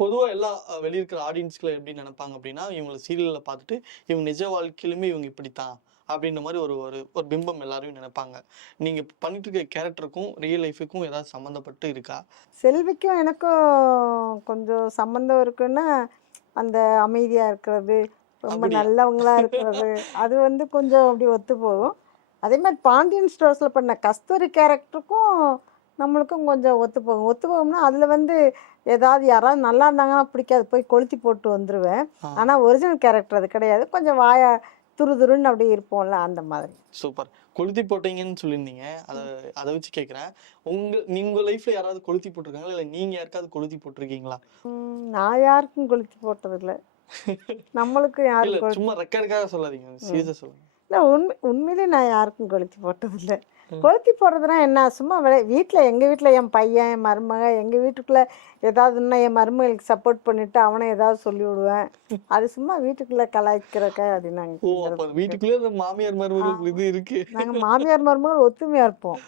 பொதுவா எல்லா அஹ், வெளிய இருக்கிற ஆடியன்ஸ்களை எப்படி நினைப்பாங்க அப்படின்னா இவங்களை சீரியல்ல பார்த்துட்டு இவங்க நிஜ வாழ்க்கையிலுமே இவங்க இப்படித்தான் அப்படின்ற மாதிரி ஒரு ஒரு ஒரு பிம்பம் எல்லாரும் நினைப்பாங்க. நீங்க பண்ணிட்டு இருக்க கேரக்டருக்கும் ரியல் லைஃபுக்கும் ஏதாவது சம்மந்தப்பட்டு இருக்கா? செல்விக்கும் எனக்கும் கொஞ்சம் சம்மந்தம் இருக்குன்னா அந்த அமைதியாக இருக்கிறது ரொம்ப? நல்லவங்களா இருக்கிறது அது வந்து கொஞ்சம் அப்படி ஒத்து போகும் அதே மாதிரி பாண்டியன் ஸ்டோர்ஸில் பண்ண கஸ்தூரி கேரக்டருக்கும் நம்மளுக்கும் கொஞ்சம் ஒத்து போகும் ஒத்து போகும்னா அதில் வந்து ஏதாவது யாராவது நல்லா இருந்தாங்கன்னா பிடிக்காது. போய் கொளுத்தி போட்டு வந்துடுவேன். ஆனால் ஒரிஜினல் கேரக்டர் அது கிடையாது. கொஞ்சம் வாயா துரு துருன்னு அப்படி இருப்போம்ல அந்த மாதிரி. சூப்பர். கொளுத்தி போட்டீங்கன்னு சொல்லியிருந்தீங்க. அதை அதை வச்சு கேட்குறேன் உங்க நீங்க லைஃப்ல யாராவது கொளுத்தி போட்டிருக்காங்களா? இல்லை நீங்க யாருக்காவது கொளுத்தி போட்டிருக்கீங்களா? நான் யாருக்கும் கொளுத்தி போட்டதில்லை. நம்மளுக்கும் இல்ல யாரும் சும்மா ரெக்கார்டுக்காக சொல்லாதீங்க. சீரியஸா சொல்லுங்க. இல்லை உண்மை உண்மையிலே நான் யாருக்கும் கொளுத்தி போட்டதில்லை. கொளுத்தி போடுறதுனா என்ன? சும்மா விளை வீட்டில் எங்கள் வீட்டில் என் பையன் என் மருமக எங்கள் வீட்டுக்குள்ளே ஏதாவதுன்னா என் மருமகளுக்கு சப்போர்ட் பண்ணிவிட்டு அவனை ஏதாவது சொல்லி விடுவேன். அது சும்மா வீட்டுக்குள்ளே கலாய்க்கிறக்க அப்ப வீட்டுக்குள்ளே மாமியார் மருமகள் இது இருக்கு. நாங்கள் மாமியார் மருமகள் ஒத்துமையாக இருப்போம்.